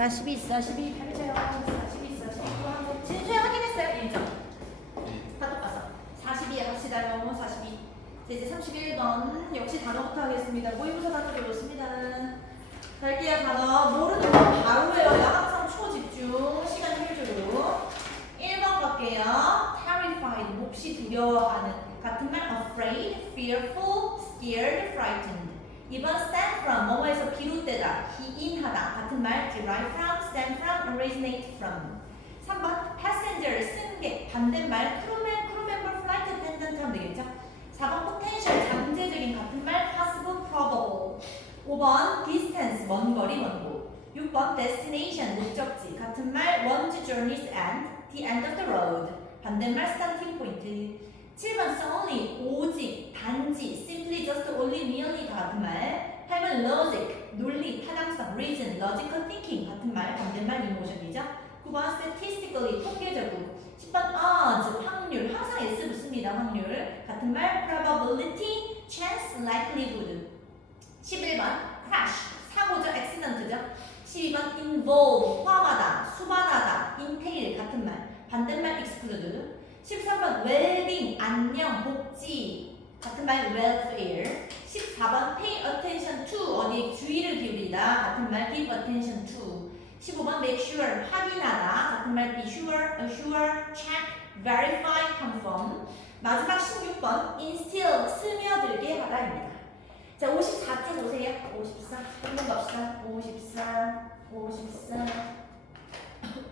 42, 42, 8죠. 42, 42. 진수야 확인했어요? 1점. 다 똑같어. 42 합시다. 영어 42. 이제 31번. 역시 단어부터 하겠습니다. 모의고사 단어도 좋습니다. 갈게요. 단어. 모르는 건 바로 해요. 항상 초집중. 시간 효율적으로. 1번 갈게요. terrified. 몹시 두려워하는. 같은 말 afraid, fearful, scared, frightened. 2번 stem from. 뭐뭐에서 비롯되다. 기인하다. 같은 말 derive from, stem from, originate from. 3번 passenger. 승객. 반대말 crewman, crew member, flight attendant 하면 되겠죠? 4번 potential. 잠재적인. 같은 말 possible, probable. 5번 distance. 먼 거리, 먼 곳. 6번 destination. 목적지. 같은 말 one's journey's end, the end of the road. 반대말 starting point. 7번 solely. 오직, 단지, simply, just, only, merely 같은 말. 8번 logic. 논리, 타당성, reason, logical thinking 같은 말. 반대말 emotion이죠. 9번 statistically. 통계적으로. 10번 odds. 확률. 항상 S 붙습니다. 확률. 같은 말 probability, chance, likelihood. 11번 crash. 사고죠. accident죠. 12번 involve. 포함하다, 수반하다, entail 같은 말. 반대말 exclude. 13번 well-being. 안녕, 복지 같은 말 welfare. 14번 pay attention to. 어디에 주의를 기울이다. 같은 말 give attention to. 15번 make sure. 확인하다. 같은 말 be sure, assure, check, verify, confirm. 마지막 16번 instill. 스며들게 하다입니다. 자, 54쪽 보세요. 54. 한번 갑시다. 54, 54,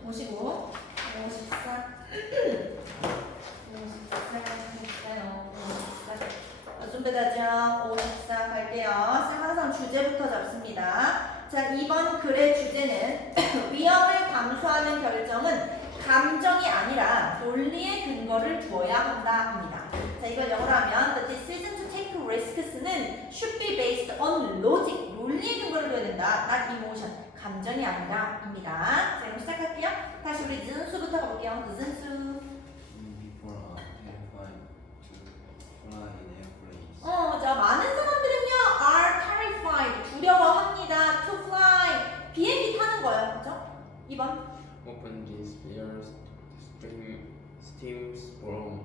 55, 54, 54, 됐어요. 54. 준비되죠? 54 갈게요. 항상 주제부터 잡습니다. 자, 이번 글의 주제는 위험을 감수하는 결정은 감정이 아니라 논리의 근거를 두어야 한다입니다. 자, 이걸 영어로 하면 The decision to take risks는 should be based on logic. 논리의 근거를 둬야 된다. not emotion. 감정이 아니라입니다. 자, 그럼 시작할게요. 다시 우리 진수부터 가볼게요. 진수. People are terrified to fly in airplanes. 자, 많은 사람들은요 are terrified. 두려워합니다. to fly. 비행기 타는 거예요. 그죠? 2번. Often these fears stems from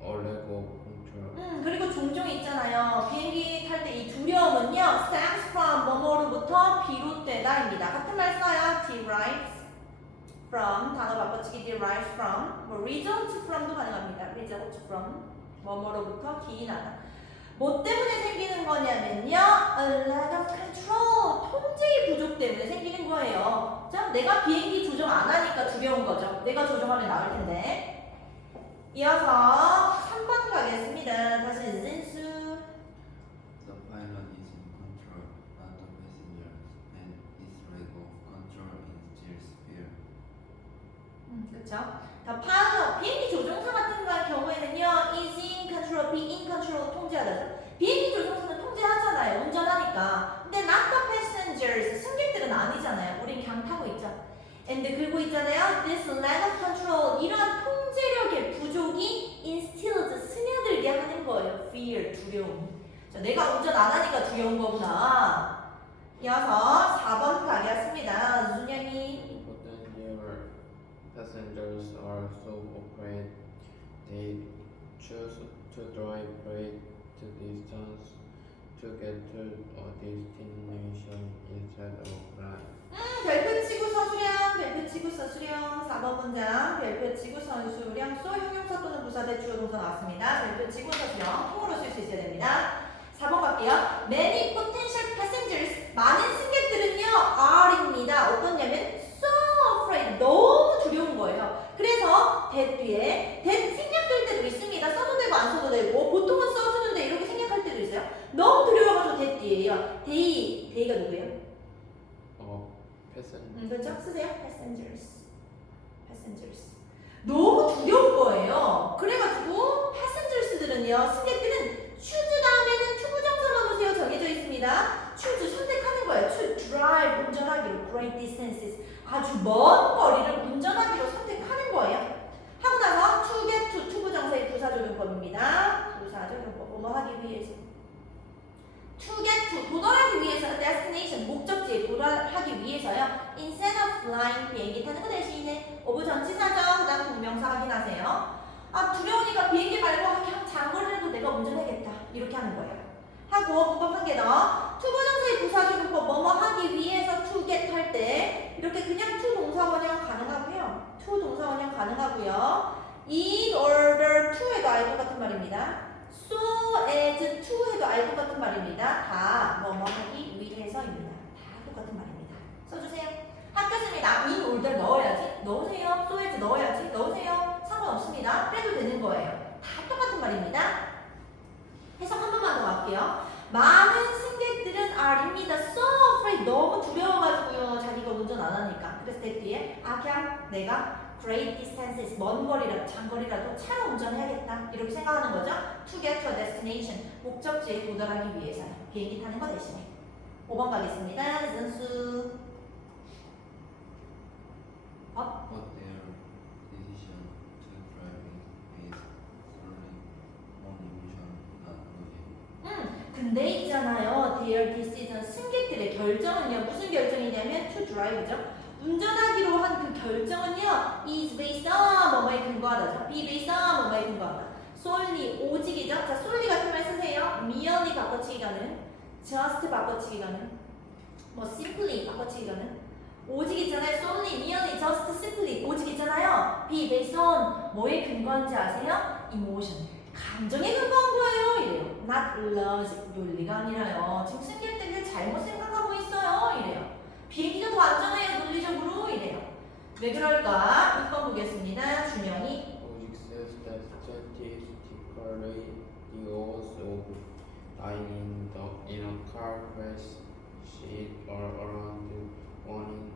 a lack of control. 그리고 종종 있잖아요. 비행기 탈 때 이 두려움은요 stems from 뭐뭐로부터 비롯되다입니다. 같은 말 써요. derives from. 단어 바꿔치기 derives from. 뭐 result from도 가능합니다. result from. 뭐뭐로부터 기인하다. 뭐 때문에 생기는 거냐면요 a lack of control. 통제의 부족 때문에 생기는 거예요. 자, 내가 비행기 조정 안 하니까 두려운 거죠. 내가 조정하면 나을 텐데. 이어서 3번 가겠습니다. 다시 진수. The pilot is in control, not the passengers, and his lack of control instills fear. 그쵸? 다 pilot, 비행기 조종사 같은 경우에는요 is in control, be in control 통제하다. 비행기 조종사는 통제하잖아요. 운전하니까. 근데 not the passengers, 승객들은 아니잖아요. 우린 그냥 타고 있죠. and 긁고 있잖아요. This lack of control, 이러한 통제력의 부족이 instilled, 스며들게 하는 거예요. fear, 두려움. 자, 내가 운전 안 하니까 두려운 거구나. 이어서 4번 가겠습니다. 준영이. But their passengers are so afraid they choose to drive great distance to get to a destination instead of flying. 별표 치고 서술형, 별표 치고 서술형. 4번 문장, 별표 치고 서술형. 소 형용사 또는 부사 대주어 동사 나왔습니다. 별표 치고 서술형. 통으로 쓸 수 있어야 됩니다. 4번 갈게요. Many potential passengers. 많은 승객들은요, are입니다. 어떻냐면 so afraid. 너무 두려운 거예요. 그래서 that 뒤에 that 생략될 때도 있습니다. 써도 되고 안 써도 되고. 보통은 써주는데 이렇게 생략할 때도 있어요. 너무 두려워가지고 that 뒤에요. they가 누구예요? 그렇죠? 쓰세요. passengers. 너무 두려운 거예요. 그래가지고 passengers들은요, 승객들은 choose 다음에는 투부정사 넣으세요. 정해져 있습니다. choose 선택하는 거예요. to drive 운전하기로 great distances 아주 먼 거리를 운전하기로 선택하는 거예요. 하고 나서 to get to 투부정사의 부사조용법입니다. 부사조용법 뭐뭐 하기 위해서. to get to 도달하기 위해서 destination 목적지에 도달하기 위해서요. instead of flying 비행기 타는 거 대신에 오브 전치사죠. 그다음 동명사 확인하세요. 아 두려우니까 비행기 말고 그냥 장거리라도 내가 운전해야겠다 이렇게 하는 거예요. 하고 문법 한 개 더. 투부정사의 부사조문법 뭐뭐 하기 위해서 to get 할 때 이렇게 그냥 to 동사 원형 가능하고요. to 동사 원형 가능하고요. in order to 해도 알 것 같은 말입니다. so as to 해도 알 것 같은 말입니다. 다 뭐뭐 하기 위해서입니다. 다 똑같은 말입니다. 써주세요. 바뀌었습니다. in order 넣어야지. 넣으세요. so as 넣어야지. 넣으세요. 상관없습니다. 빼도 되는 거예요. 다 똑같은 말입니다. 해석 한 번만 더 할게요. 많은 승객들은 are입니다. so afraid 너무 두려워가지고요. 자기가 운전 안 하니까. 그래서 내 뒤에 그냥 내가 great distances 먼 거리라도 장거리라도 차로 운전해야겠다 이렇게 생각하는 거죠. to get to a destination 목적지에 도달하기 위해서 비행기 타는 거 대신에. 5번 가겠습니다. 선수. But their decision to drive is solely on emotion, not logic. 근데 있잖아요. their decision 승객들의 결정은요. 무슨 결정이냐면 to drive죠. 운전하기로 한 그 결정은요 is based on 뭐뭐에 근거하다죠. be based on 뭐뭐에 근거하다. solely 오직이죠. 자 solely 같은 말 쓰세요. merely 바꿔치기 가능, just 바꿔치기 가능, 뭐 simply 바꿔치기 가능. 오직 있잖아요. solely, merely, just, simply 오직 있잖아요. be based on 뭐에 근거한지 아세요? emotion 감정에 근거한 거예요. 이래요. not logic 논리가 아니라요. 지금 승객들이 잘못 생각하고 있어요. 이래요. 비행기가 더 안전해요. 논리적으로 이래요. 왜 그럴까? 6번 보겠습니다. 준영이 Logic says that statistically the odds of dying in a car crash are around 1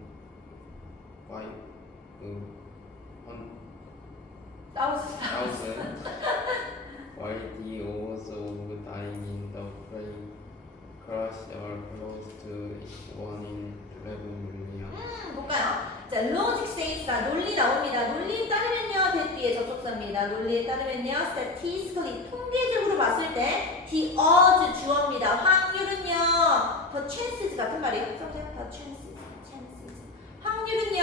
in 5,000, while the odds of dying in the plane crash are close to 1 in 11 million. 볼까요? 자, logic says가 논리 나옵니다. 논리에 따르면요, 대 뒤에 접속사입니다. 논리에 따르면요, statistically 통계적으로 봤을 때 the odds 주어입니다. 확률은요, the chances 같은 말이에요. 써보세요. the chances. 확률은요,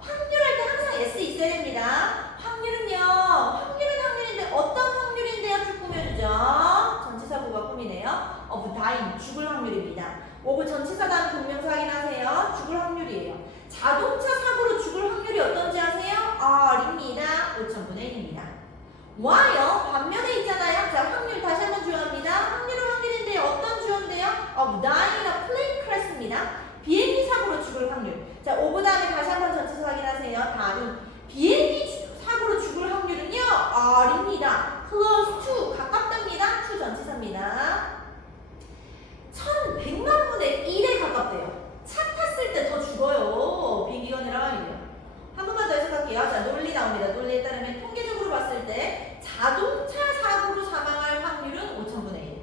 확률할 때 항상 s 있어야 됩니다. 확률은요, 확률은 확률인데 어떤 확률인데요? 쭉 꾸며주죠. 전치사구가 꾸미네요. of dying 죽을 확률입니다. of 전치사 다음 동명사 확인하세요. 죽을 확률이에요. 자동차 사고로 죽을 확률이 어떤지 아세요? R입니다. 5,000분의 1입니다. while 반면에 있잖아요. 자, 확률 다시 한번 주어합니다. 확률은 확률인데 어떤 주어인데요? of dying이나 plane crash입니다. 비행기 사고로 죽을 확률. 자, of 다음에 다시 한번 전치사 확인하세요. 다음 비행기 사고로 죽을 확률은요. R입니다. close to 가깝답니다. to 전치사입니다. 1100만분의 1에 가깝대요. 차 탔을 때 더 죽어요. 비행기가 아니라 이래요. 한 번만 더 해석할게요. 자, 논리 나옵니다. 논리에 따르면 통계적으로 봤을 때 자동차 사고로 사망할 확률은 5,000분의 1.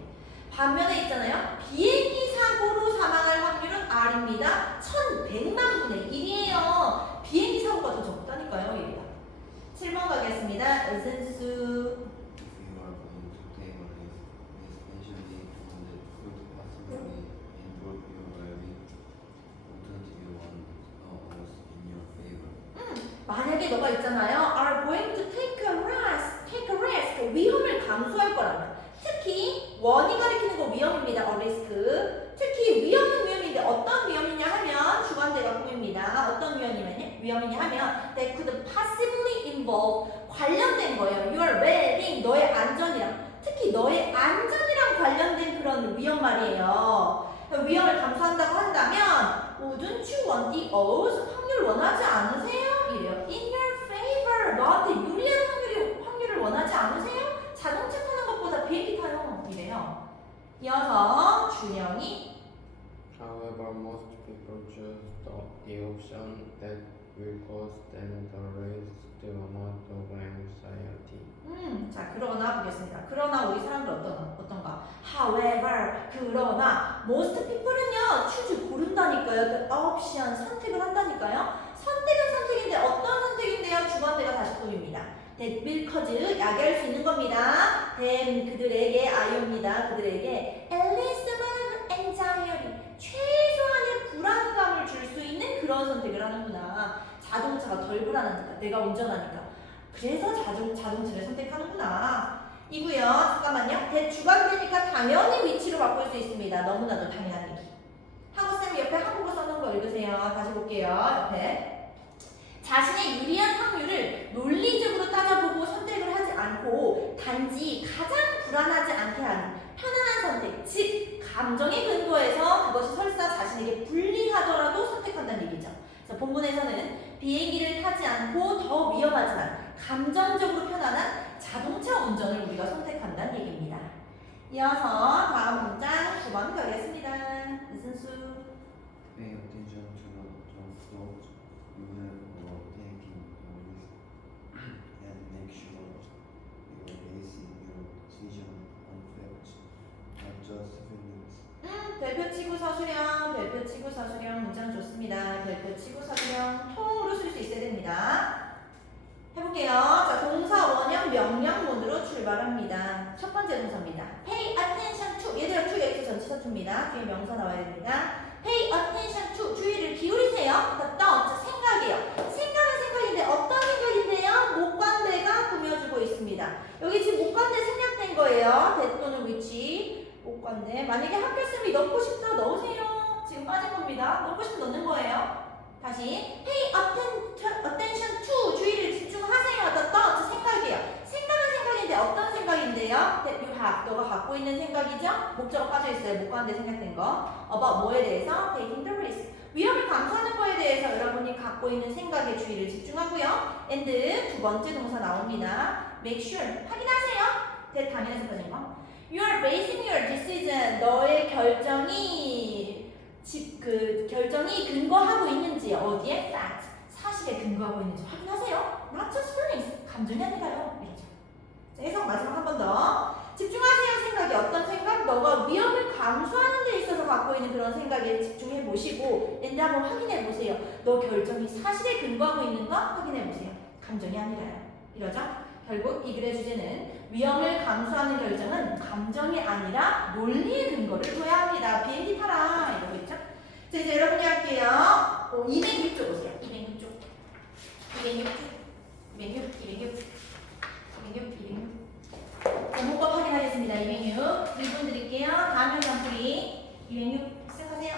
반면에 있잖아요. 비행기 사고로 사망할 확률은 R입니다. 1100만분의 1이에요. 비행기 사고가 더 적다니까요. 이래요. 7번 가겠습니다. 은센수. If you are going to take a risk, especially one that could possibly involve your well-being, wouldn't you want others in your favor? 만약에 너가 있잖아요. are going to take a risk. 위험을 감수할 거라면. 특히 원이 가리키는 거 위험입니다. risk. 특히 위험은 위험인데 어떤 위험이냐 하면 주관대가 꾸밉니다. 어떤 위험이냐 하면 that could possibly involve 관련된 거예요. your well-being 너의 안전이랑 특히 너의 안전이랑 관련된 그런 위험 말이에요. 위험을 감수한다고 한다면 wouldn't you want the odds? 확률 원하지 않으세요? 이래요. in your favor 너한테 유리한 확률을 원하지 않으세요? 자동차 타는 것보다 비행기 타요. 이래요. 이어서 준영이 However, most people choose the option that will cause them the least amount of anxiety. 자, 그러나 보겠습니다. 그러나 우리 사람들 어떤가? However, 그러나 most people은요, choose 고른다니까요. the option 선택을 한다니까요. 선택은 선택인데 어떤 선택인데요? 주관대가 다시 꾸밉니다. that will cause 야기할 수 있는 겁니다. them 그들에게 아이옵니다. 그들에게 at least amount of anxiety 최소한의 불안감을 줄 수 있는 그런 선택을 하는구나. 자동차가 덜 불안하니까, 내가 운전하니까. 그래서 자동차를 선택하는구나. 이고요. 잠깐만요. 대주가 되니까 당연히 위치로 바꿀 수 있습니다. 너무나도 당연한 얘기. 하고쌤 옆에 한국어 써놓은 거 읽으세요. 다시 볼게요. 옆에. 자신의 유리한 확률을 논리적으로 따져보고 선택을 하지 않고 단지 가장 불안하지 않게 하는 편안한 선택, 즉 감정에 근거해서 그것이 설사 자신에게 불리하더라도 선택한다는 얘기죠. 그래서 본문에서는 비행기를 타지 않고 더 위험하지만 감정적으로 편안한 자동차 운전을 우리가 선택한다는 얘기입니다. 이어서 다음 문장 9번 가겠습니다. 이순수. Pay attention to the thought you have or taking a risk and make sure you are basing your decision on facts, not just feelings. 별표치고 서술형 문장 좋습니다. 별표치고 서술형 통으로 쓸 수 있어야 됩니다. 해볼게요. 자, 동사 원형 명령문으로 출발합니다. 첫 번째 동사입니다. Pay attention to. 얘들아, to 여기서 전치사 to입니다. 뒤에 명사 나와야 됩니다. Pay attention to. 주의를 기울이세요. The thought. 생각이에요. 생각은 생각인데 어떤 생각인데요? 목관대가 꾸며주고 있습니다. 여기 지금 목관대 생략된 거예요. 대 또는 which. 목관대. 만약에 학교쌤이 넣고 싶다 넣으세요. 지금 빠진 겁니다. 넣고 싶으면 넣는 거예요. 다시 pay attention to. 주의를 집중하세요. The thought. 생각이에요. 생각은 생각인데 어떤 생각인데요? That you have. 너가 갖고 있는 생각이죠? 목적어 빠져있어요. 목관대 생략된 거. About 뭐에 대해서? Taking the risk. 위험을 감수하는 거에 대해서 여러분이 갖고 있는 생각에 주의를 집중하고요. And 두 번째 동사 나옵니다. Make sure. 확인하세요. that 당연해서 빠진 거. You are basing your decision. 너의 결정이 결정이 근거하고 있는지 어디에? Fact. 사실에 근거하고 있는지 확인하세요. Not just feelings. 감정이 아니라요. 이렇죠. 자, 해석 마지막 한 번 더. 집중하세요. 생각이 어떤 생각? 너가 위험을 감수하는 데 있어서 갖고 있는 그런 생각에 집중해 보시고 and 한번 확인해 보세요. 너 결정이 사실에 근거하고 있는가? 확인해 보세요. 감정이 아니라요. 이러죠? 결국 이 글의 주제는 위험을 감수하는 결정은 감정이 아니라 논리의 근거를 둬야 합니다. 비행기 타라 이러고 있죠? 자, 이제 여러분이 할게요. 206쪽 보세요. 206쪽. 206. 공부법 확인하겠습니다. 206. 1분 드릴게요. 다음 영상 풀이 206 시작하세요.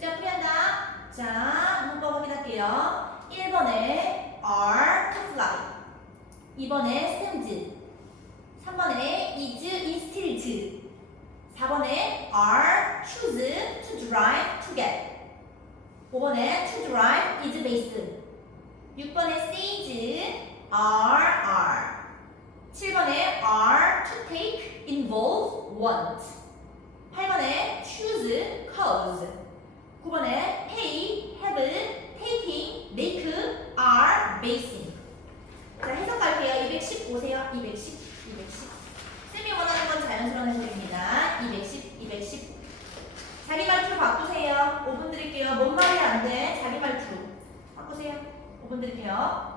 자, 풀이한다. 자, 문법 확인할게요. 1번에 are to fly. 2번에 stands. 3번에 is instilled. 4번에 are choose to drive to get. 5번에 to drive is based. 6번에 says are. 7번에 are to take involve want. 8번에 choose 6번에 pay, have, taking, make, are, basing. 자, 해석 갈게요. 210 보세요. 210. 쌤이 원하는 건 자연스러운 해석입니다. 210. 자기 말투로 바꾸세요. 5분 드릴게요. 뭔 말이 안 돼? 자기 말투로 바꾸세요. 5분 드릴게요.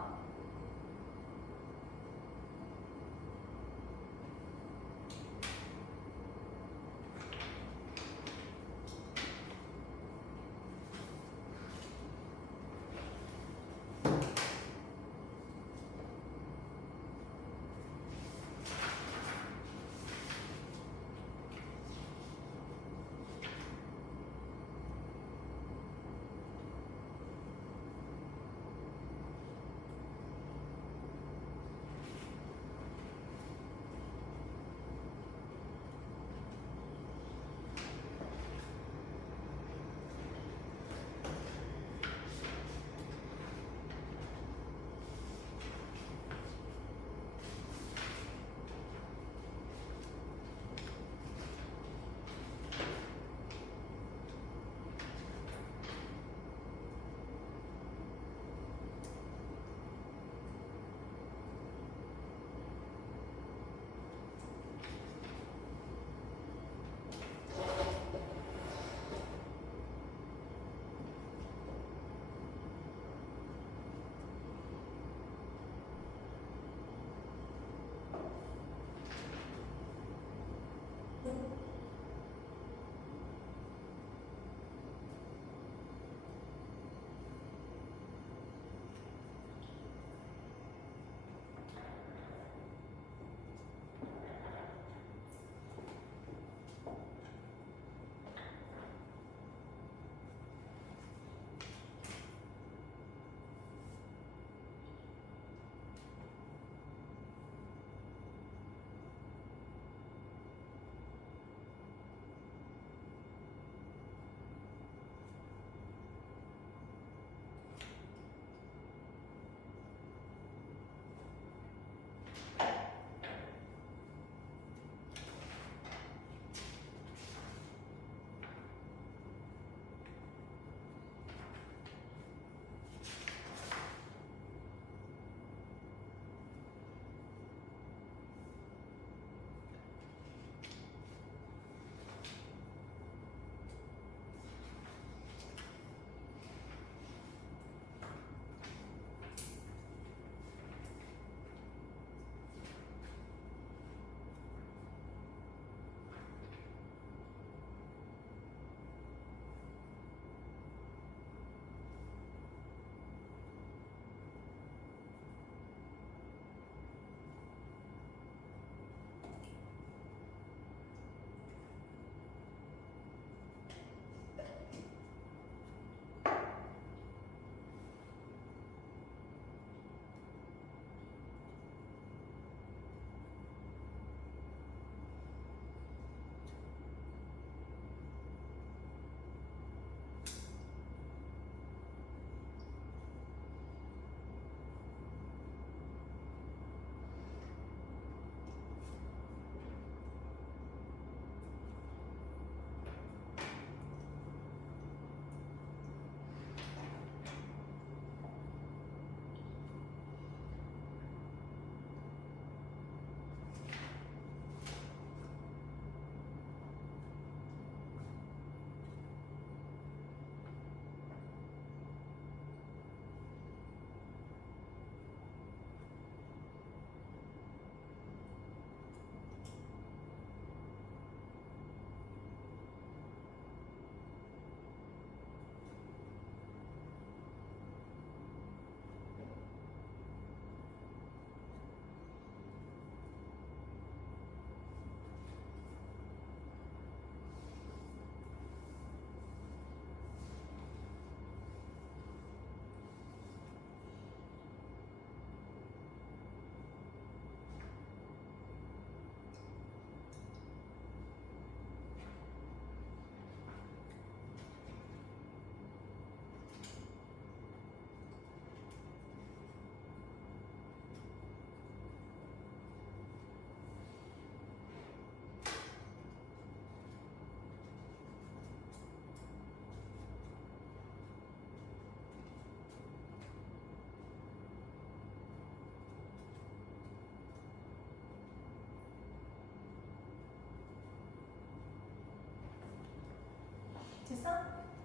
됐어?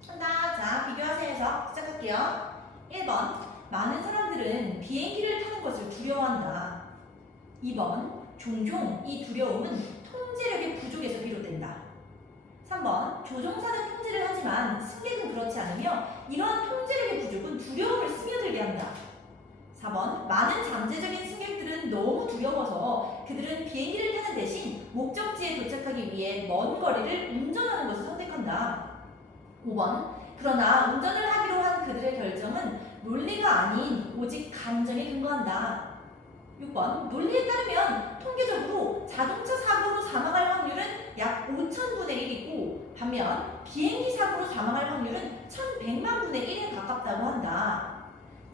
한다. 자, 비교하세요 해서 시작할게요. 1번. 많은 사람들은 비행기를 타는 것을 두려워한다. 2번. 종종 이 두려움은 통제력의 부족에서 비롯된다. 3번. 조종사는 통제를 하지만 승객은 그렇지 않으며 이러한 통제력의 부족은 두려움을 스며들게 한다. 4번. 많은 잠재적인 승객들은 너무 두려워서 그들은 비행기를 타는 대신 목적지에 도착하기 위해 먼 거리를 운전하는 것을 선택한다. 5번. 그러나 운전을 하기로 한 그들의 결정은 논리가 아닌 오직 감정에 근거한다. 6번. 논리에 따르면 통계적으로 자동차 사고로 사망할 확률은 약 5,000분의 1이고 반면 비행기 사고로 사망할 확률은 1,100만 분의 1에 가깝다고 한다.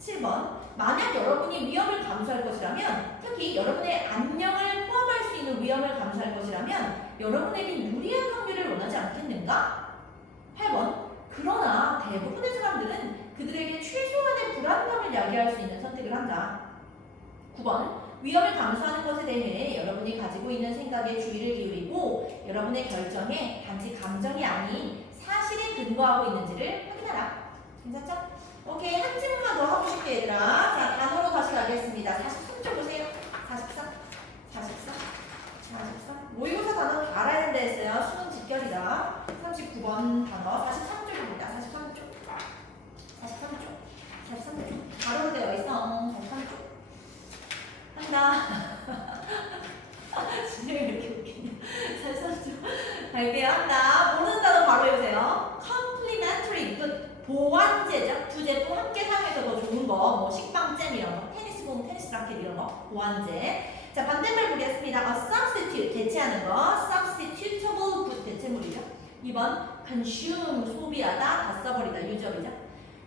7번. 만약 여러분이 위험을 감수할 것이라면, 특히 여러분의 안녕을 포함할 수 있는 위험을 감수할 것이라면 여러분에게 유리한 확률을 원하지 않겠는가? 8번. 그러나 대부분의 사람들은 그들에게 최소한의 불안감을 야기할 수 있는 선택을 한다. 9번. 위험을 감수하는 것에 대해 여러분이 가지고 있는 생각에 주의를 기울이고 여러분의 결정에 단지 감정이 아닌 사실에 근거하고 있는지를 확인하라. 괜찮죠? 오케이. 한 질문만 더 하고 싶게 얘들아. 자, 단어로 다시 가겠습니다. 43쪽 보세요. 44, 44, 44. 모의고사 단어 다 알아야 된다 했어요. 수능 직결이다. 39번 단어 43쪽입니다. 43쪽. 43쪽. 43쪽. 바로 되어 있어. 43쪽. 한다. 진짜 이렇게 웃기냐. 43쪽. 갈게요. 한다. 모르는 단어 바로 해보세요. Complementary good. 보완제죠. 두 제품 함께 사용해서 더 좋은 거, 뭐 식빵잼 이런 거, 테니스공, 테니스 라켓 이런 거, 보완제. 자, 반대말 보겠습니다. A substitute, 대체하는 거. Substitutable good, 대체물이죠. 2번, consume, 소비하다, 다 써버리다, 유적이죠.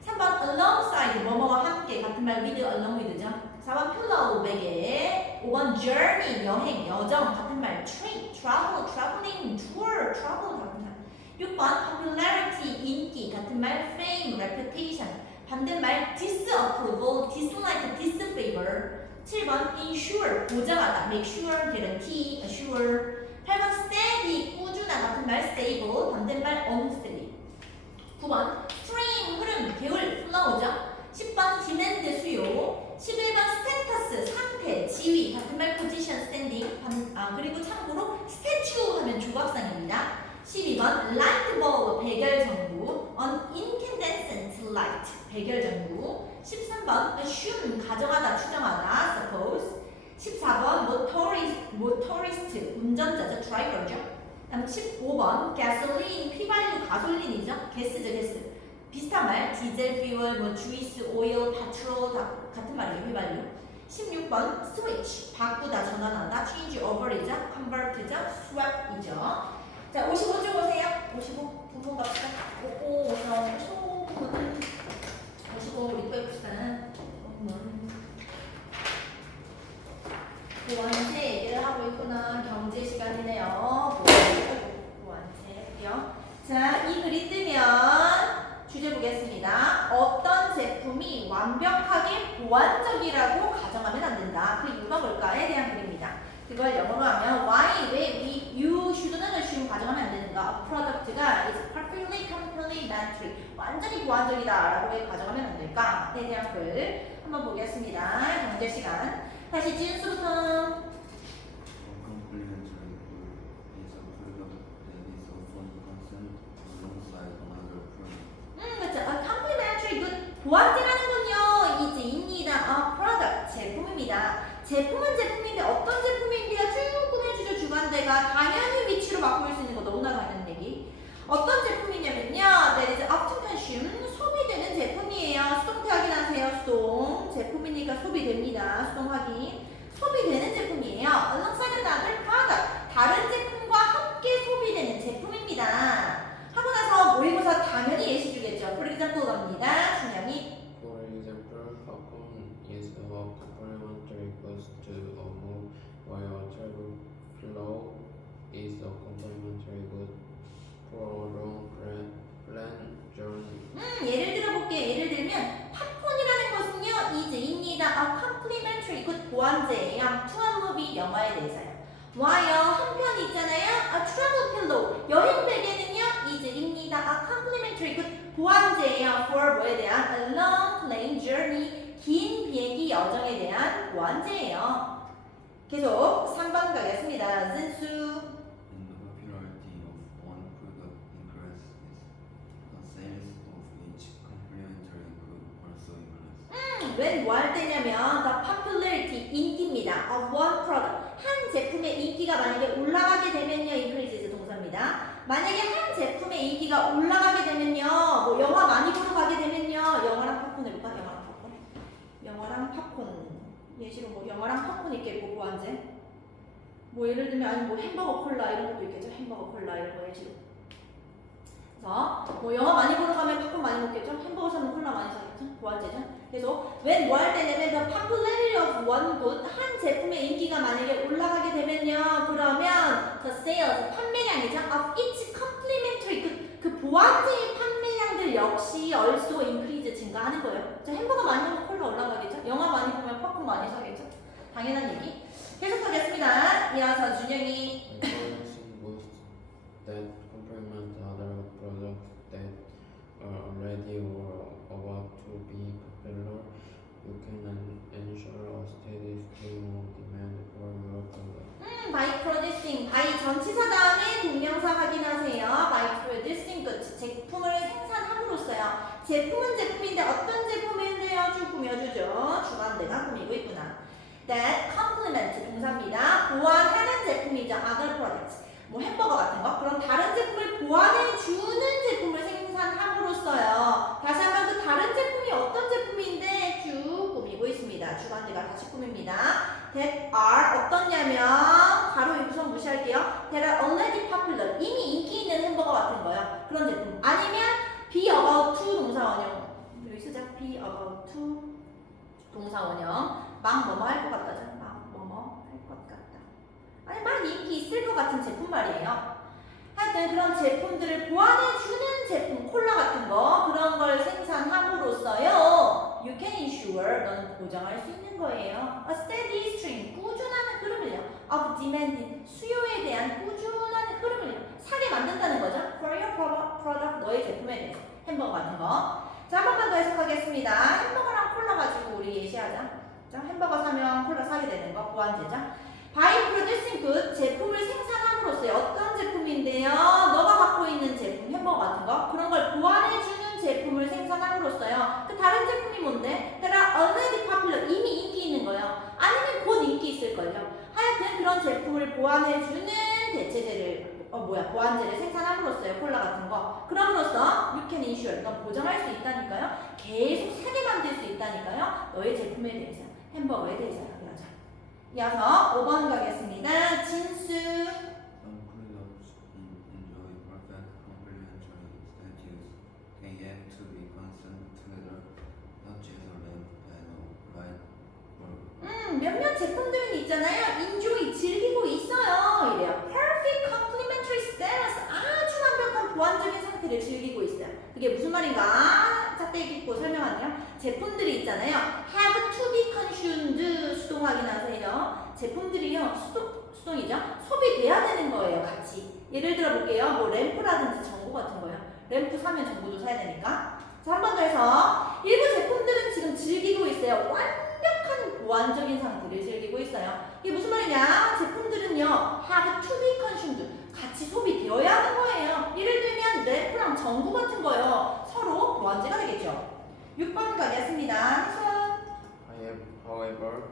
3번, alongside, 뭐뭐와 함께, 같은 말 with, along with죠. 4번, pillow, 베개. 5번, journey, 여행, 여정, 같은 말 train, travel, traveling, tour, travel, 같은 말. 6번 popularity 인기 같은 말 fame, reputation 반대말 disapproval, dislike, disfavor 7번 insure 보장하다 make sure, guarantee, assure 8번 steady 꾸준한 같은 말 stable 반대말 unsteady 9번 stream 흐름, 개울, flow죠 10번 demand 수요 11번 status 상태, 지위 같은 말 position, standing 그리고 참고로 statue 하면 조각상입니다 12번 light bulb 백열전구 on incandescent light 백열전구 13번 assume 가정하다 추정하다 suppose 14번 motorist 운전자죠 driver죠 다음 15번 gasoline 휘발유 가솔린이죠 gas죠 gas 비슷한 말 디젤 fuel 뭐 juice oil petrol 다 같은 말이죠 휘발유 16번 switch 바꾸다 전환하다 change over이죠 convert죠 swap이죠 자, 55쪽 오세요. 55. 분분 갑시다. 55 우리 또 해봅시다. 보완제 얘기를 하고 있구나. 경제 시간이네요. 보완제 할게요. 자, 이 글이 뜨면 주제 보겠습니다. 어떤 제품이 완벽하게 보완적이라고 가정하면 안 된다. 그 이유가 뭘까에 대한 글입니다. 그걸 영어로 하면 why, 왜, you shouldn't assume 가정하면 안 되는가? A product가 is perfectly complementary 완전히 보완적이다 라고 왜 가정하면 안 될까? 에 대한 글 한번 보겠습니다. 경제 시간 다시 지은수부터 Complementary is a product that is often consumed alongside another product. 그렇죠. A complementary good 보완제라는 건요 이제입니다. A product 제품입니다. 제품은 제품인데 어떤 제품인지가 쭉 꺼내주죠. 주관대가 당연히 위치로 바꿀 수 있는 거 너무나 당연한 얘기. 어떤 제품이냐면요. That is often consumed 소비되는 제품이에요. 수동태 확인하세요. 수동 제품이니까 소비됩니다. 수동 확인 소비되는 제품이에요. Alongside another product 다른 제품과 함께 소비되는 제품입니다. 하고 나서 모의고사 당연히 예시 주겠죠. For example 갑니다. 준영이 For example, popcorn is a complementary good to a meal, while table pillow is a complementary good for a long plan journey. 예를 들어볼게요. 예를 들면 팝콘이라는 것은요 이제입니다. A complementary good 보완제예요. To a movie 영화에 대해서요. while 한편 있잖아요. A travel pillow 여행 베개는요 이제입니다. A complementary 여정에 대한 보완제예요. 계속 3번 가겠습니다. 진수. And the popularity of one product increases, the sales of each complementary good also increase. when 뭐 할 때냐면 the popularity 인기입니다. of one product 한 제품의 인기가 만약에 올라가게 되면요 increases 동사입니다. 만약에 한 제품의 인기가 올라가게 되면요 뭐 영화 많이 보러 가게 되면요 영화랑 팝콘 해볼까? 영화랑 팝콘 예시로 뭐 영화랑 팝콘 있겠고 보완제 뭐 예를 들면 아니 뭐 햄버거 콜라 이런 것도 있겠죠. 햄버거 콜라 이런 거 예시로. 그래서 뭐 영화 많이 보러 가면 팝콘 많이 먹겠죠. 햄버거 사면 콜라 많이 사겠죠. 보완제죠. 그래서 when 뭐 할 때냐면 the popularity of one good 한 제품의 인기가 만약에 올라가게 되면요 그러면 the sales 판매량이죠 of each complementary 그 보완제의 판매량들 역시 also increase 증가하는 거예요. 자, 햄버거 많이 먹으면 콜라 올라가겠죠. 영화 많이 보면 팝콘 많이 사겠죠. 당연한 얘기. 계속하겠습니다. 이어서 준영이 Introducing boosts that complement other products that are already or about to be popular. You can ensure a steady stream of demand for your product. by producing by 전치사 다음에 동명사 확인하세요. by producing good 제품을 생산함으로써요. 제품은 제품인데 어떤 제품인데요? 쭉 꾸며주죠. 주관대가 꾸미고 있구나. that complement 동사입니다. 보완하는 제품이죠. other products 뭐 햄버거 같은 거 그럼 다른 제품을 보완해 주는 제품을 생산함으로써요. 다시 한번 그 다른 제품이 어떤 제품인데 쭉 꾸미고 있습니다. 주관대가 다시 꾸밉니다. that are 어떻냐면 가로 우선 무시할게요. that are already popular 이미 인기 있는 햄버거 같은 거요. 그런 제품 아니면 be about to 동사원형 여기 쓰자. be about to 동사원형 막 뭐뭐 할 것 같다죠. 막 뭐뭐 할 것 같다. 아니 막 인기 있을 것 같은 제품 말이에요. 하여튼 그런 제품들을 보완해주는 제품 콜라 같은 거 그런 걸 생산함으로써요. You can ensure 너는 보장할 수 있는 거예요. A steady stream 꾸준한 흐름을요. Of demand 수요에 대한 꾸준한 흐름을요. 사게 만든다는 거죠. For your product 너의 제품에 대해서 햄버거 같은 거. 자, 한 번만 더 해석하겠습니다. 햄버거랑 콜라 가지고 우리 예시하자. 자, 햄버거 사면 콜라 사게 되는 거 보완제죠. By producing good 제품을 생산함으로써 어떤 제품인데요? 너가 갖고 있는 제품 햄버거 같은 거 그런 걸 보완해주는 제품을 생산함으로써요. 그 다른 제품이 뭔데? that are already popular 이미 인기 있는 거예요. 아니면 곧 인기 있을걸요. 하여튼 그런 제품을 보완해주는 대체제를 보완제를 생산함으로써요. 콜라 같은 거. 그럼으로써 you can ensure 넌 보장할 수 있다니까요. 계속 사게 만들 수 있다니까요. 너의 제품에 대해서 햄버거에 대해서요. 이어서 5번 가겠습니다. 진수. Some products enjoy perfect complementary status. They have to be consumed together, such as a lamp and a light bulb. 몇몇 제품들은 있잖아요. enjoy 즐기고 있어요. 이래요. perfect complementary status 아주 완벽한 보완적인 상태를 즐기고 있어요. 그게 무슨 말인가? 짝대기 읽고 설명하네요. 제품들이 있잖아요. have to be consumed 수동 확인하세요. 제품들이요. 수동이죠. 소비돼야 되는 거예요. 같이. 예를 들어 볼게요. 뭐 램프라든지 전구 같은 거요. 램프 사면 전구도 사야 되니까. 자, 한 번 더 해서 일부 제품들은 지금 즐기고 있어요. 완벽한 보완적인 상태를 즐기고 있어요. 이게 무슨 말이냐? 제품들은요. have to be consumed 같이 소비되어야 하는 거예요. 예를 들면 램프랑 전구 같은 거요. 서로 보완제가 되겠죠. 6번 가겠습니다. However,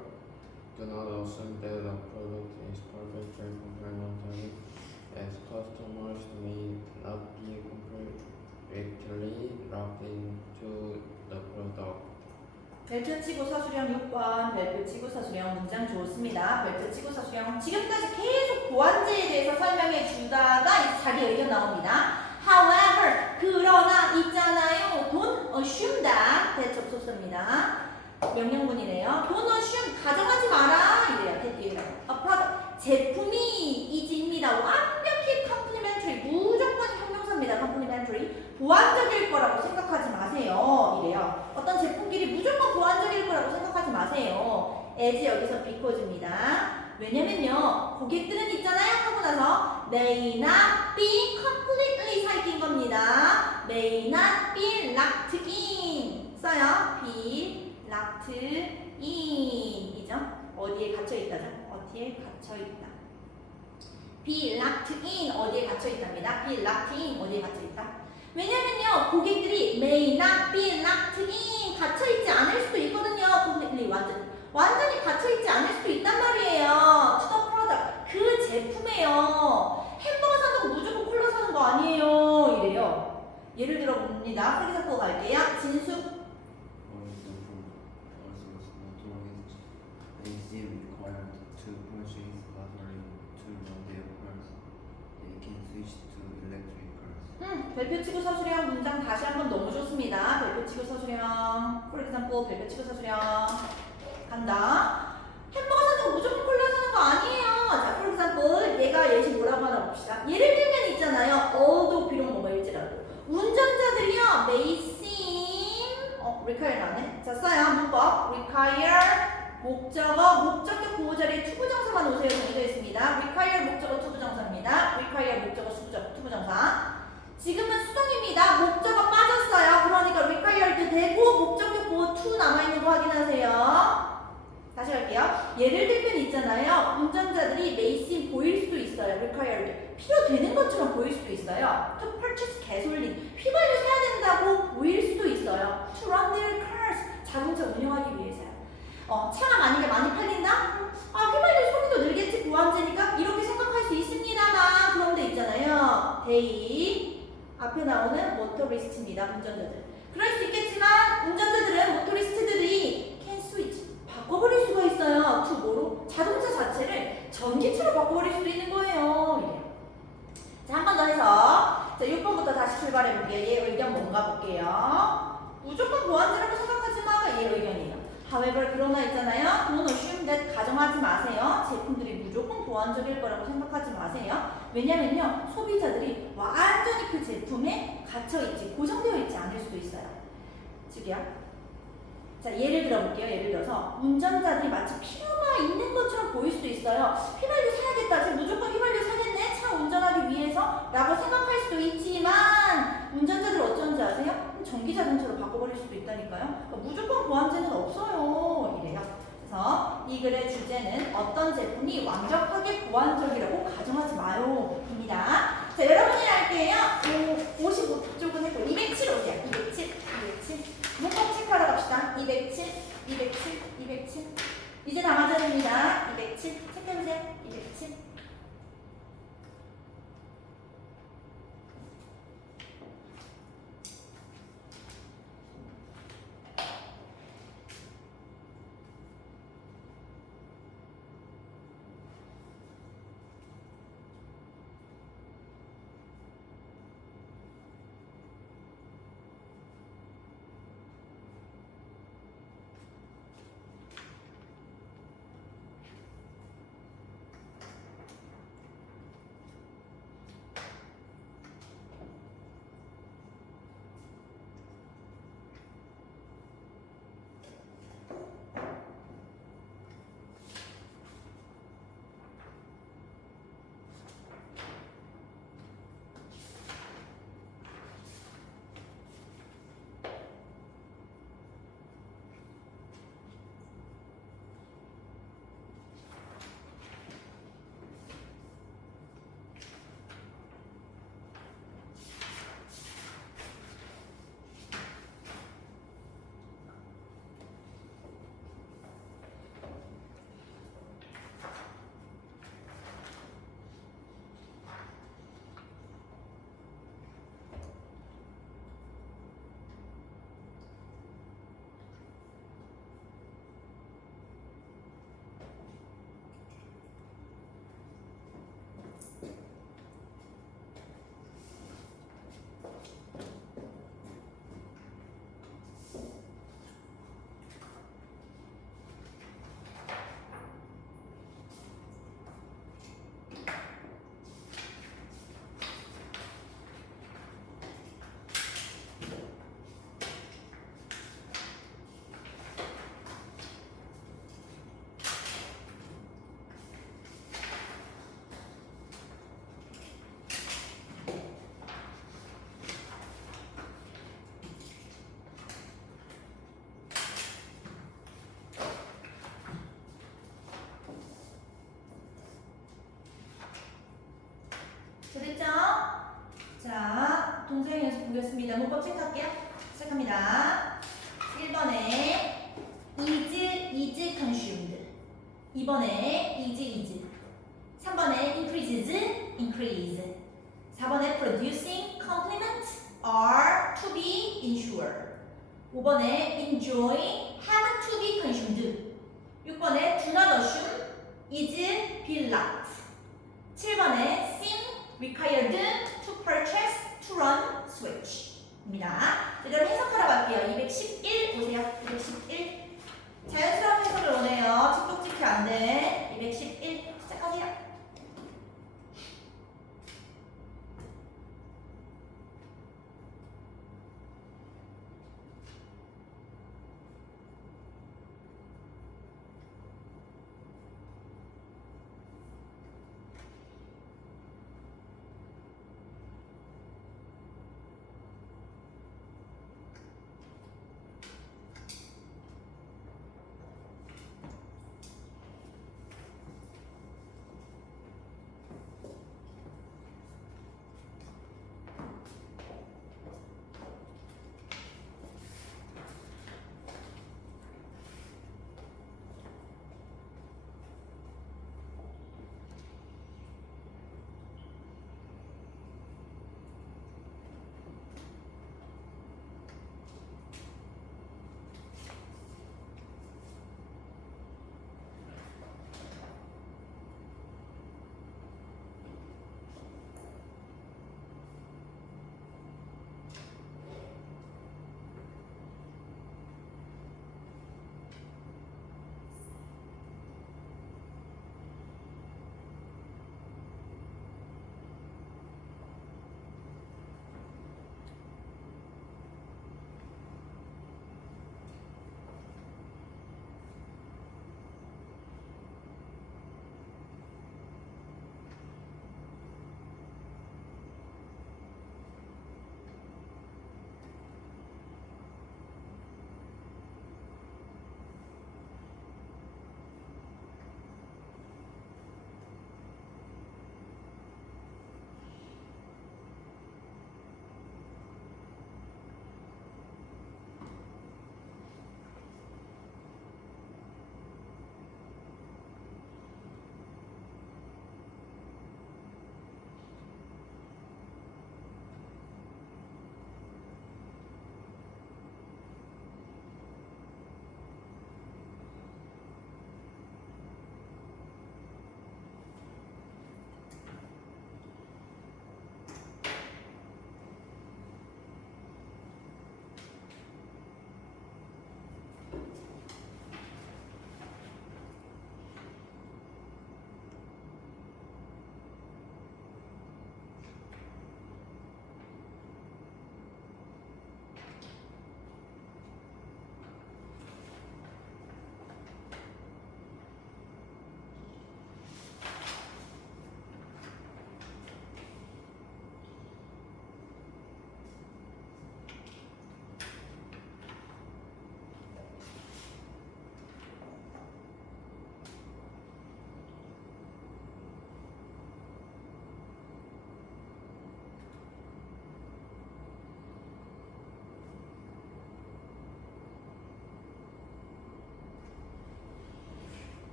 do not assume that a product is perfectly complementary, as customers may not be completely locked into the product. 벨트 치고 서술형 6번 벨트 치고 서술형 문장 좋습니다. 벨트 치고 서술형 지금까지 계속 보완제에 대해서 설명해 주다가 자기 의견 나옵니다. However 그러나 있잖아요. Don't assume that 대접소서입니다. 명령문이네요. Don't assume 가정하지 마라 이래요. 대띠라고. A product 제품이 이지입니다. 완벽히 complementary 무조건 형용사입니다. complementary 보완적일 거라고 생각하지 마세요. 이래요. 어떤 제품끼리 무조건 보완적일 거라고 생각하지 마세요. as 여기서 because입니다. 왜냐면요. 고객들은 있잖아요. 하고 나서 may not be completely 사이인 겁니다. may not be locked in 써요. be locked in 어디에 갇혀 있다. be locked in 어디에 갇혀 있답니다. be locked in 어디에 갇혀 있다. 왜냐면요 고객들이 may not be locked in 갇혀 있지 않을 수도 있거든요. completely 완전히 갇혀 있지 않을 수도 있단 말이에요. to the product 그 제품에요. 햄버거 사는 거 무조건 콜라 사는 거 아니에요. 이래요. 예를 들어 봅니다. 프리 잡고 갈게요. 진수. Also from also motorists, they still required to purchase battery to run their cars. They can switch to electric cars. 별표 치고 서술형 문장 다시 한번 너무 좋습니다. 별표 치고 서술형. For example, 별표 치고 서술형. 간다. 햄버거 사는 거 무조건 콜라 사는 거 아니에요. 자, for example, 얘가 예시 뭐라고 하나 봅시다. 예를 들면 있잖아요. although 비록 뭐일지라도. 운전자들이요, may seem, require 나네. 자, 써요. 문법. require 목적어, 목적격 보호 자리에 투부정사만 오세요. 정해져 있습니다. require 목적어 투부정사입니다. require 목적어 투부정사. 지금은 수동입니다. 목적어 빠졌어요. 그러니까 required 되고 목적격 보호 to 남아있는 거 확인하세요. 다시 할게요. 예를 들면 있잖아요. 운전자들이 may seem 보일 수도 있어요. required 필요되는 것처럼 보일 수도 있어요. to purchase gasoline 휘발유 사야 된다고 보일 수도 있어요. to run their cars 자동차 운영하기 위해서요. 차가 만약에 많이 팔린다? 휘발유 소비도 늘겠지 보완제니까 이렇게 생각할 수 있습니다만 그런데 있잖아요. they 앞에 나오는 모토리스트입니다. 운전자들. 그럴 수 있겠지만 운전자들은 모토리스트들이 can switch 바꿔버릴 수가 있어요. to 뭐로? 자동차 자체를 전기차로 바꿔버릴 수도 있는 거예요. 이래요. 자, 한 번 더 해서 자, 6번부터 다시 출발해 볼게요. 얘 의견 뭔가 볼게요. 무조건 보완제라고 생각하지 마. 얘 의견이에요. however 그러나 있잖아요. don't assume that 가정하지 마세요. 제품들이 무조건 보완적일 거라고 생각하지 마세요. 왜냐면요. 소비자들이 완전히 그 제품에 갇혀있지 고정되어 있지 않을 수도 있어요. 즉요. 자, 예를 들어볼게요. 예를 들어서 운전자들이 마치 필요가 있는 것처럼 보일 수도 있어요. 휘발유 사야겠다. 지금 무조건 휘발유 사겠네. 차 운전하기 위해서 라고 생각할 수도 있지만 운전자들 어쩐지 아세요? 전기 자동차로 바꿔버릴 수도 있다니까요. 그러니까 무조건 보완제는 없어요. 이래요. 그래서 이 글의 주제는 어떤 제품이 완벽하게 보완적이라고 가정하지 마요. 입니다. 자, 여러분이 할게요. 55쪽은 했고 207 오세요. 207. 문법 체크하러 갑시다. 207, 207, 207. 이제 다 맞아집니다. 207. 체크해보세요. 207. 보겠습니다. 문법 체크할게요. 시작합니다. 1번에 is consumed. 2번에 is. 3번에 increase. 4번에 producing complement are to be insured. 5번에 enjoy have to be consumed. 6번에 do not assume is be locked. 7번에 seem required to purchase to run switch 입니다. 그럼 해석하러 갈게요. 211 보세요. 211 자연스러운 해석을 원해요. 틱톡 찍혀 안 돼. 211 시작하세요.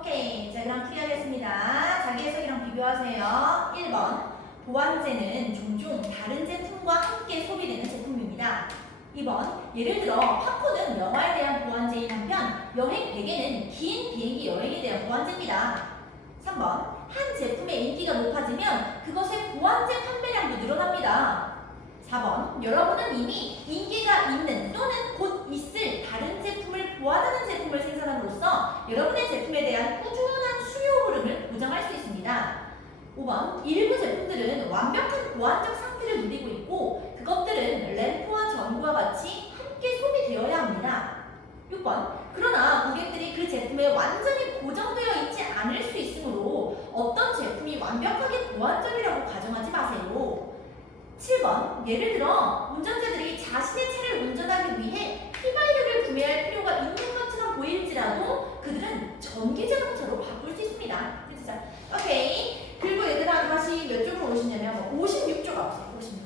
오케이. 자, 그럼 풀이하겠습니다. 자기 해석이랑 비교하세요. 1번. 보완제는 종종 다른 제품과 함께 소비되는 제품입니다. 2번. 예를 들어 팝콘은 영화에 대한 보완제인 한편 여행 베개는 긴 비행기 여행에 대한 보완제입니다. 3번. 한 제품의 인기가 높아지면 그것의 보완제 판매량도 늘어납니다. 4번. 여러분은 이미 인기가 있는 또는 곧 있을 다른 제품을 보완하는 제품을 생산함으로써 여러분의 제품에 대한 꾸준한 수요 흐름을 보장할 수 있습니다. 5번 일부 제품들은 완벽한 보안적 상태를 누리고 있고 그것들은 램프와 전구와 같이 함께 소비되어야 합니다. 6번 그러나 고객들이 그 제품에 완전히 고정되어 있지 않을 수 있으므로 어떤 제품이 완벽하게 보안적이라고 가정하지 마세요. 7번 예를 들어 운전자들이 자신의 차를 운전하기 위해 휘발유를 구매할 필요가 있는 것처럼 보일지라도 그들은 전기 자동차로 바꿀 수 있습니다. 그렇죠? 오케이. 그리고 얘들아 다시 몇 쪽으로 오시냐면 56쪽 앞서 56.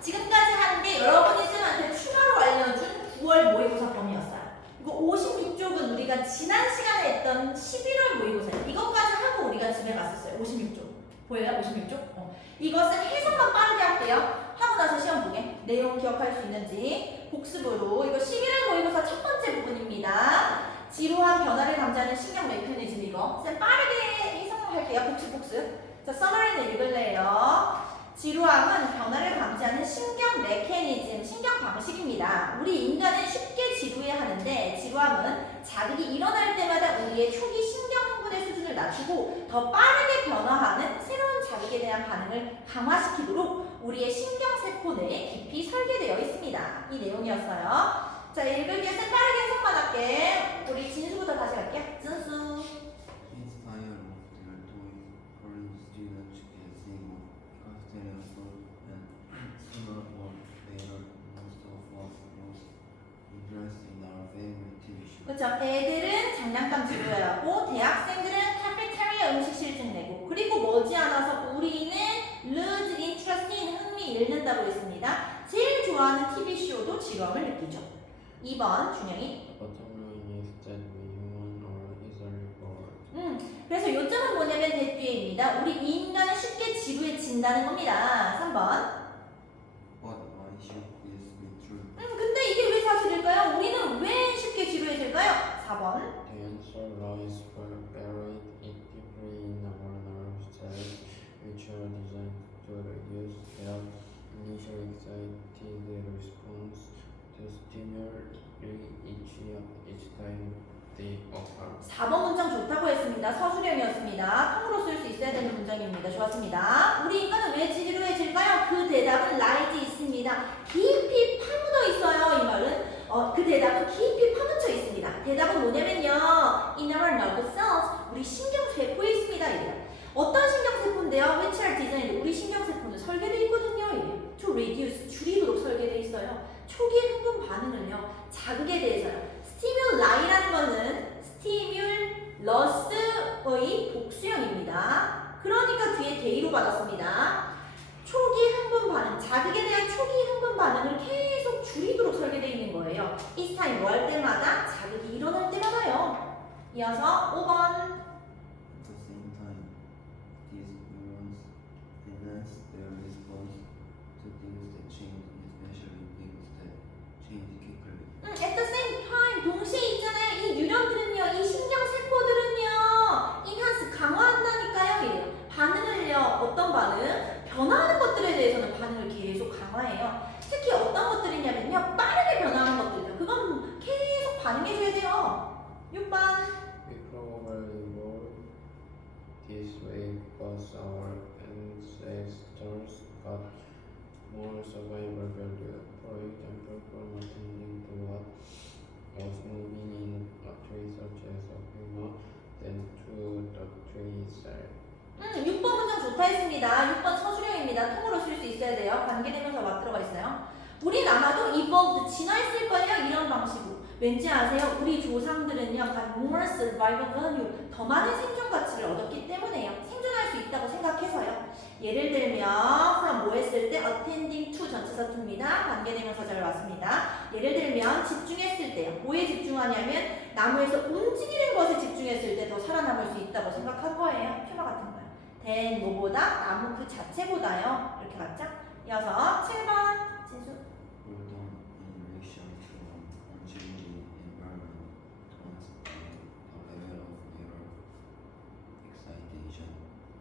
지금까지 하는데 여러분이 쌤한테 추가로 알려준 9월 모의고사 범위였어요. 이거 56쪽은 우리가 지난 시간에 했던 11월 모의고사 이것까지 하고 우리가 집에 갔었어요. 56쪽 보여요? 56쪽? 이것은 해석만 빠르게 할게요. 하고 나서 시험 보게 내용 기억할 수 있는지 복습으로 이거 11월 모의고사 첫 번째 부분입니다. 지루한 변화를 감지하는 신경 메커니즘 이거 쌤 빠르게 해석할게요. 복습. 자 서머리는 읽을래요. 지루함은 변화를 감지하는 신경 메커니즘, 신경 방식입니다. 우리 인간은 쉽게 지루해하는데 지루함은 자극이 일어날 때마다 우리의 초기 신경 흥분의 수준을 낮추고 더 빠르게 변화하는 새로운 자극에 대한 반응을 강화시키도록 우리의 신경세포 내에 깊이 설계되어 있습니다. 이 내용이었어요. 자, 읽을게요. 쌤 빠르게 해석만 할게. 우리 진수부터 다시 갈게요. 진수. It's tired of their toys, foreign students get sick of cafeteria food, and sooner or later most of us lose interest in our favorite TV show. 그렇죠. 애들은 장난감 지루해하고 대학생들은 카페테리아 음식 실증 내고 그리고 머지않아서 우리는 lose interest in 흥미 잃는다고 했습니다. 제일 좋아하는 TV쇼도 지루함을 느끼죠. 2번 준영이. Bottom line is that we human are easily bored. 그래서 요점은 뭐냐면 대뒤에입니다. 우리 인간은 쉽게 지루해진다는 겁니다. 3번. But why should this be true? 근데 이게 왜 사실일까요? 우리는 왜 쉽게 지루해질까요? 4번. The answer lies buried deeply in our nerve cells, which are designed to reduce their initial excited response to stimuli each time they occur. 4번 문장 좋다고 했습니다. 서술형이었습니다. 통으로 쓸 수 있어야 되는 문장입니다. 좋았습니다. 우리 인간은 왜 지루해질까요? 그 대답은 lies 있습니다. 깊이 파묻어 있어요. 이 말은 그 대답은 깊이 파묻혀 있습니다. 대답은 뭐냐면요. In our nerve cells, 우리 신경세포에 있습니다. 이래요. 어떤 신경세포인데요? Which are designed, 우리 신경세포는 설계되어 있거든요. 이래요. To reduce, 줄이도록 설계되어 있어요. 초기 흥분 반응을요. 자극에 대해서요. 스티뮬라이라는 거는 스티뮬러스의 복수형입니다. 그러니까 뒤에 대의로 받았습니다. 초기 흥분 반응, 자극에 대한 초기 흥분 반응을 계속 줄이도록 설계되어 있는 거예요. Each time 뭐 할 때마다 자극이 일어날 때마다요. 이어서 5번. At the same time, these neurons enhance their response to things that change, especially things that change quickly. At the same time 동시에 있잖아요. 이 뉴런들은요, 이 신경세포들은요, enhance 강화한다니까요. 이래요. 반응을요, 어떤 반응? 변화하는 것들에 대해서는 반응을 계속 강화해요. 특히 어떤 것들이냐면요, 빠르게 변화하는 것들이요. 그건 계속 반응해줘야 돼요. 6번. We probably evolved this way because our ancestors got more survival value. For example, from attending to what was moving in a tree such as a puma than to the tree itself. 6번 문장 좋다 했습니다. 6번 서술형입니다. 통으로 쓸 수 있어야 돼요. 관계되면서 막 들어가 있어요. 우린 아마도 evolved, 진화했을걸요. 이런 방식으로. 왠지 아세요? 우리 조상들은요, got more survival value, 더 많은 생존 가치를 얻었기 때문에요. 생존할 수 있다고 생각해서요. 예를 들면, from 뭐 했을 때, attending to 전치사 to입니다. 관계되면서 잘 왔습니다. 예를 들면, 집중했을 때요. 뭐에 집중하냐면, 나무에서 움직이는 것에 집중했을 때 더 살아남을 수 있다고 생각한 거예요. 퓨마 같은 거요. than 뭐보다, 나무 그 자체보다요. 이렇게 맞죠? 이어서 7번, 진수. Boredom in relation to an unchanging environment turns the level of your excitation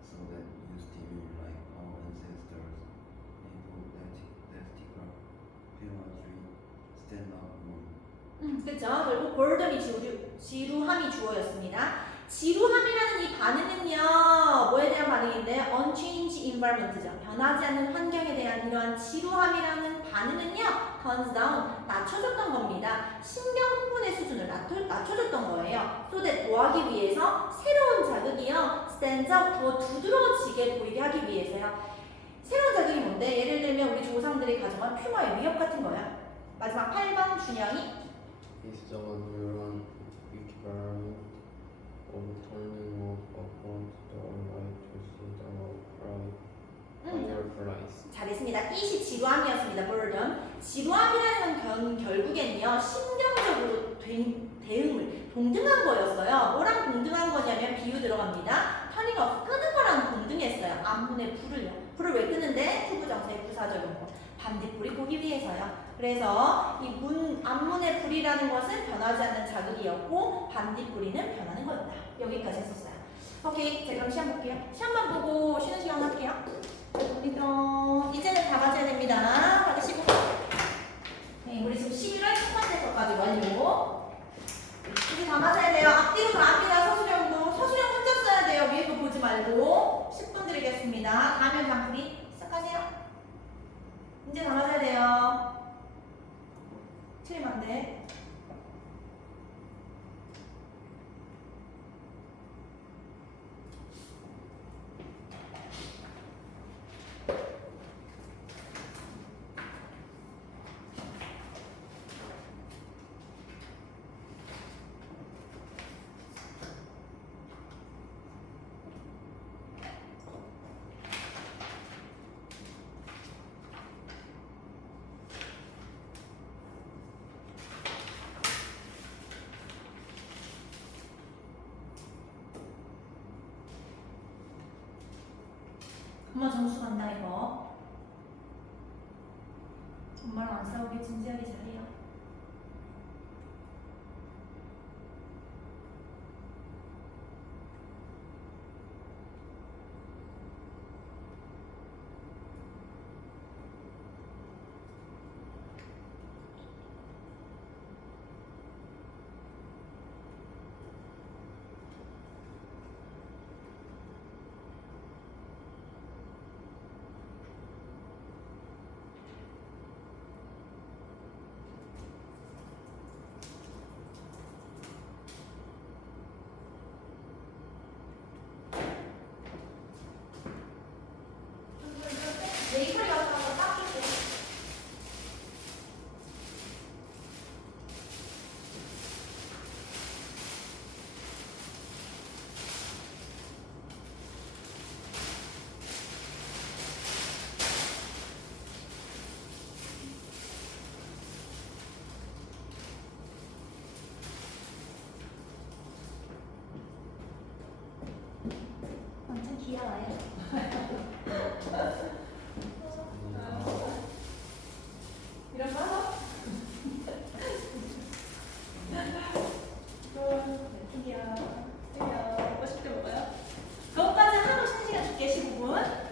so that you stimulate like our ancestors hypothetical periodically stand up more. 그쵸? 그리고 boredom이 지루함이 주어였습니다. 지루함이라는 이 반응은요, 뭐에 대한 반응인데? environment죠. 변하지 않는 환경에 대한 이러한 지루함이라는 반응은요, turns down, 낮춰줬던 겁니다. 신경 흥분의 수준을 낮춰줬던 거예요. so that 뭐 하기 위해서? 새로운 자극이요, stands out, 더 두드러지게 보이게 하기 위해서요. 새로운 자극이 뭔데? 예를 들면 우리 조상들이 가정한 퓨마의 위협 같은 거야. 마지막 8번 준영이 is the neuron equivalent of turning off upon the light to see the fireflies. 잘했습니다. 이시 지루함이었습니다. burden. 지루함이라는 건 결국엔요, 신경적으로 대응을 동등한 거였어요. 뭐랑 동등한 거냐면 비유 들어갑니다. turning off, 끄는 거랑 동등했어요. 앞문의 불을 왜 끄는데? 투부정사의 부사적용법. 반딧불이 보기 위해서요. 그래서 이 앞문의 불이라는 것은 변하지 않는 자극이었고 반딧불이는 변하는 거였다. 여기까지 했었어요. 오케이, 자 그럼 시험 볼게요. 시험만 보고 쉬는 시간 할게요. 이제는 다 맞아야 됩니다. 받으시고. 네, 우리 지금 11월 첫 번째 것까지 완료. 이제 다 맞아야 돼요. 앞뒤로 다 합니다. 서술형도. 서술형 혼자 써야 돼요. 위에 거 보지 말고. 10분 드리겠습니다. 다음에 장풀이 시작하세요. 이제 다 맞아야 돼요. 틀리면 안 돼. 엄마 점수 간다 이거. 엄마랑 안 싸우게 진지하게 잘해요. 네이버리 가서 한번 딱 줄게. 완전 귀여워요. 이런 거 하나? 튀겨. 맛있게 먹어요? 그것까지 하고 쉬는 시간 줄게, 15분.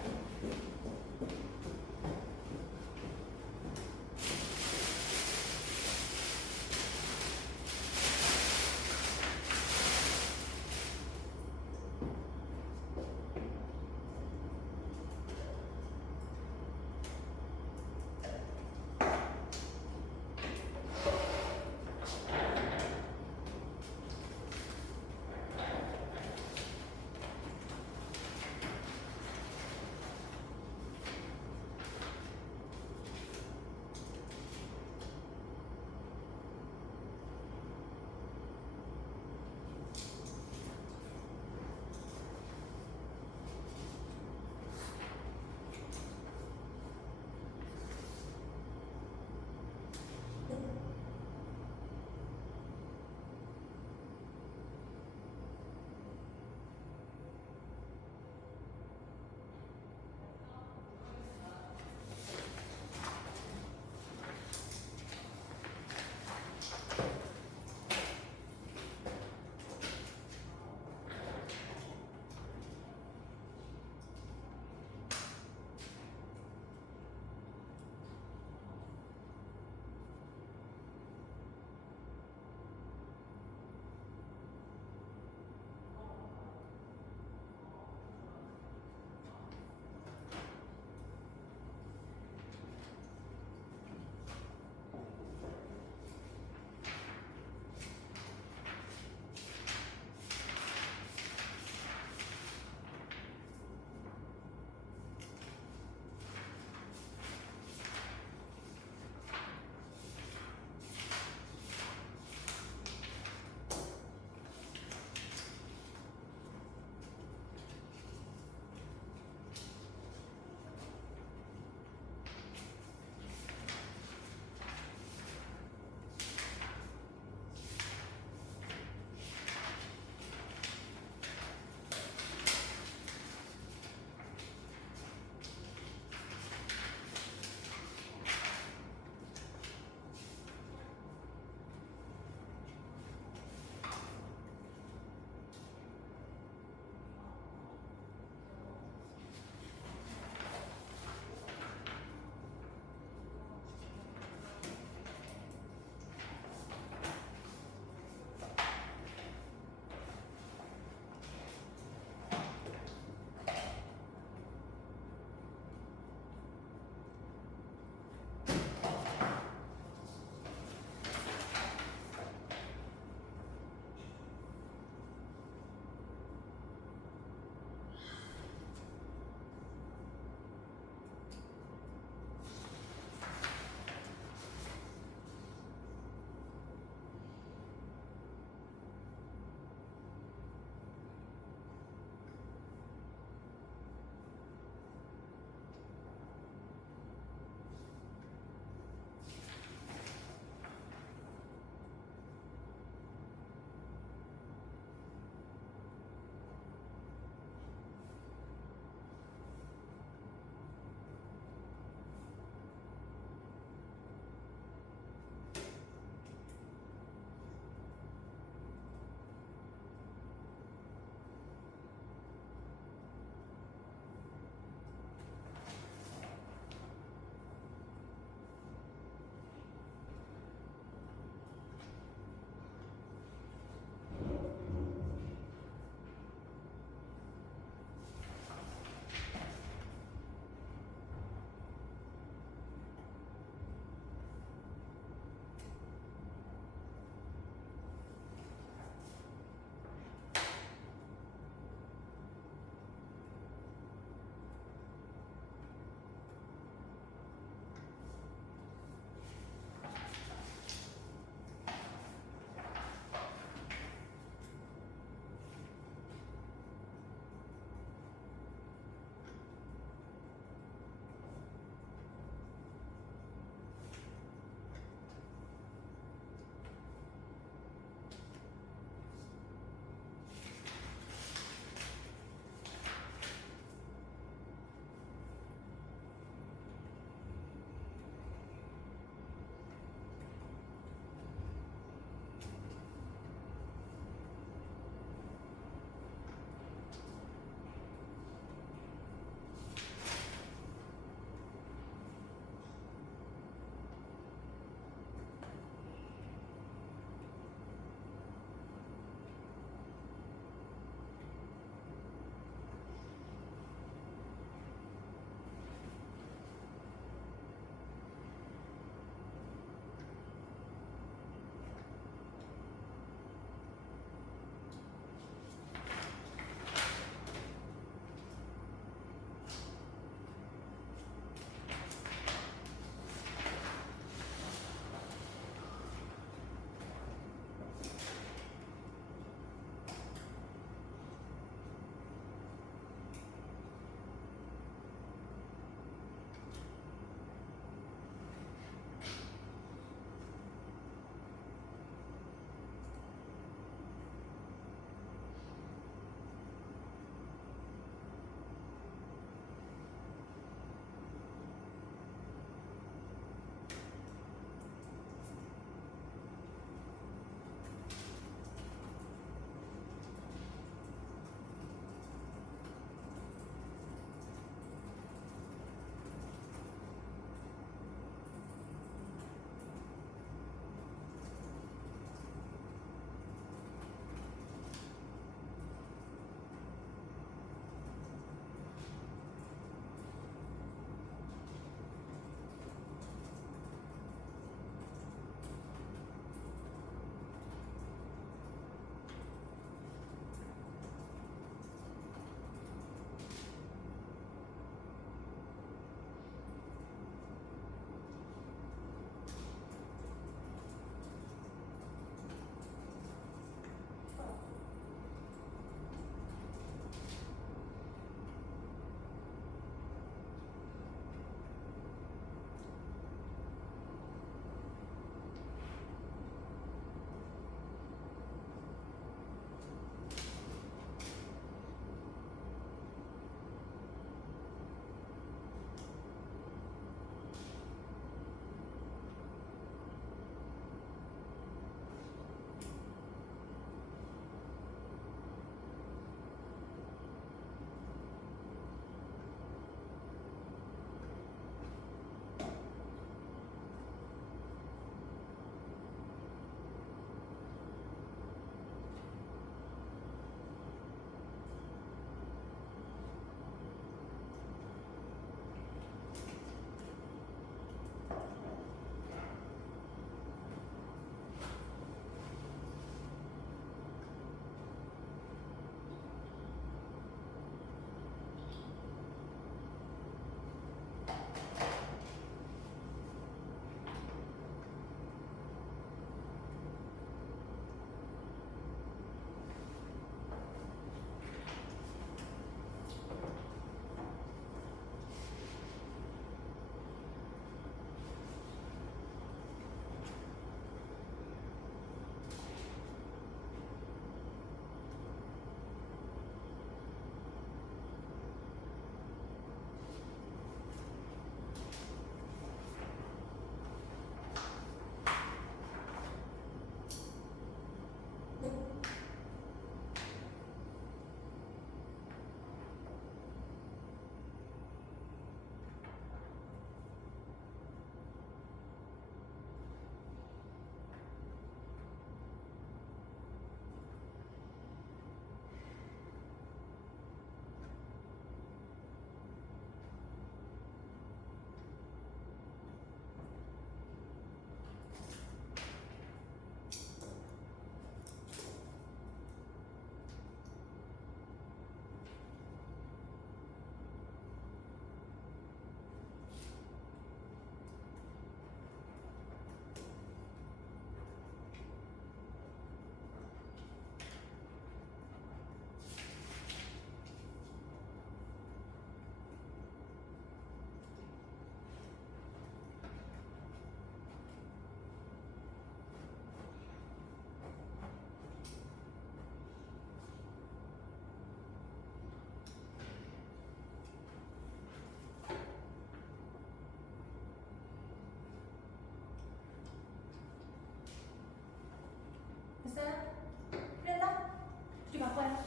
바꿔요.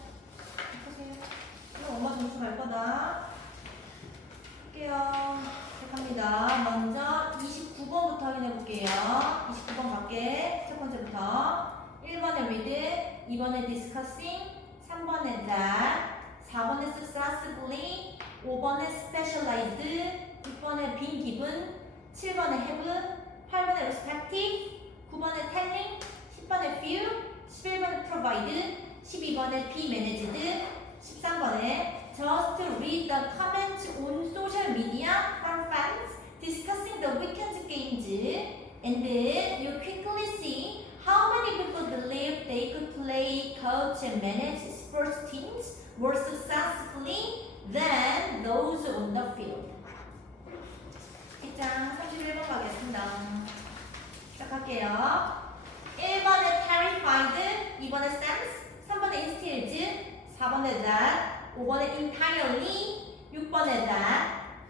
바꾸세요. 그럼 엄마 점수 갈 거다. 할게요. 시작합니다. 먼저 29번부터 확인해 볼게요. 29번 갈게. 첫 번째부터. 1번에 read, 2번에 discussing, 3번에 that, 4번에 successfully, 5번에 specialized, 6번에 being given, 7번에 have, 8번에 respective, 9번에 telling, 10번에 few, 11번에 provide, 12번에 be managed, 13번에 just read the comments on social media from friends discussing the weekend's games, and then you quickly see how many people believe they could play, coach, and manage sports teams more successfully than those on the field. 1장 31번 가겠습니다. 시작할게요. 1번에 terrified, 2번에 stands, 3번에 instilled, 4번에 that, 5번에 entirely, 6번에 that,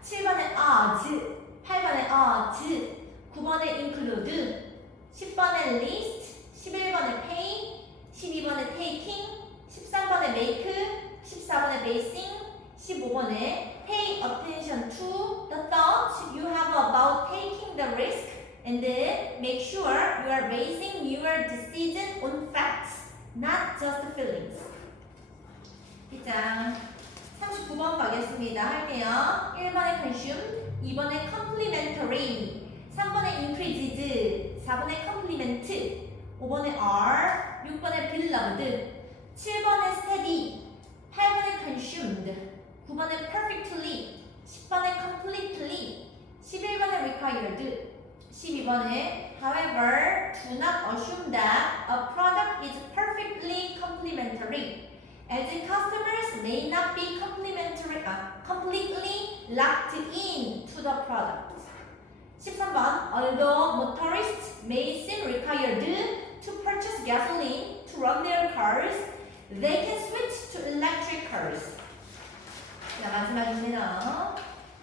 7번에 odds, 8번에 ought, 9번에 include, 10번에 list, 11번에 pay, 12번에 taking, 13번에 make, 14번에 basing, 15번에 pay attention to the thoughts you have about taking the risk, and then make sure you are basing your decision on facts, not just feelings. 1장 39번 가겠습니다. 할게요. 1번에 consume, 2번에 complementary, 3번에 increases, 4번에 complement, 5번에 are, 6번에 beloved, 7번에 steady, 8번에 consumed, 9번에 perfectly, 10번에 completely, 11번에 required, 12번에 however, do not assume that a product is perfectly complementary, as customers may not be completely locked in to the product. 13번, although motorists may seem required to purchase gasoline to run their cars, they can switch to electric cars. 자, 마지막입니다.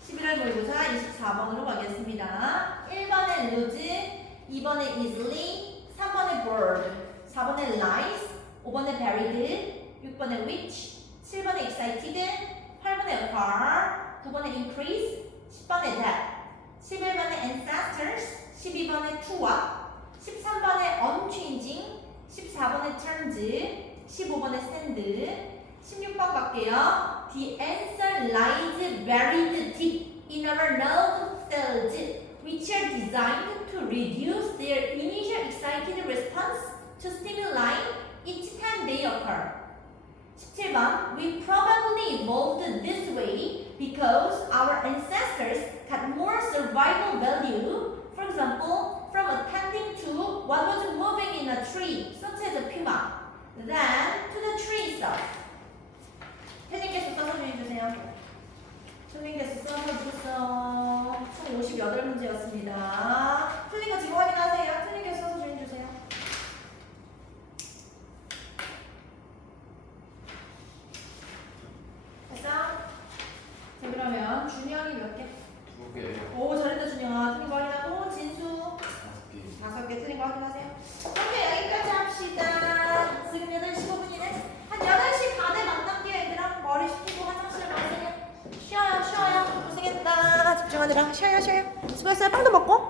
11월 모의고사 24번으로 가겠습니다. 1번에 lose, 2번에 easily, 3번에 bored, 4번에 lies, 5번에 buried, 6번에 which, 7번에 excited, 8번에 acquire, 9번에 increase, 10번에 that, 11번에 ancestors, 12번에 to what, 13번에 unchanging, 14번에 turns, 15번에 stand, 16번 갈게요. The answer lies buried deep in our nerve cells, which are designed to reduce their initial excited response to stimuli each time they occur. 17번, we probably evolved this way because our ancestors had more survival value, for example, from attending to what was moving in a tree, such as a puma, than to the tree itself. 틀린개수 써서 주세요. 틀린개수 써서 주세요. 총 58문제였습니다. 틀린 거 지금 확인하세요. 틀린개수 써서 주세요. 됐어? 자, 그러면 준영이 몇 개? 2개. 오, 잘했다 준영아. 틀린 거 확인하고 진수 5개. 5개 틀린 거 확인하세요. 오케이, 여기까지 합시다. 지금 8시 15분이네. 한 8시 반에 만날게요, 얘들아. 머리 식히고 화장실 가세요. 쉬어요. 고생했다. 집중하느라. 쉬어요. 수고했어요. 빵도 먹고.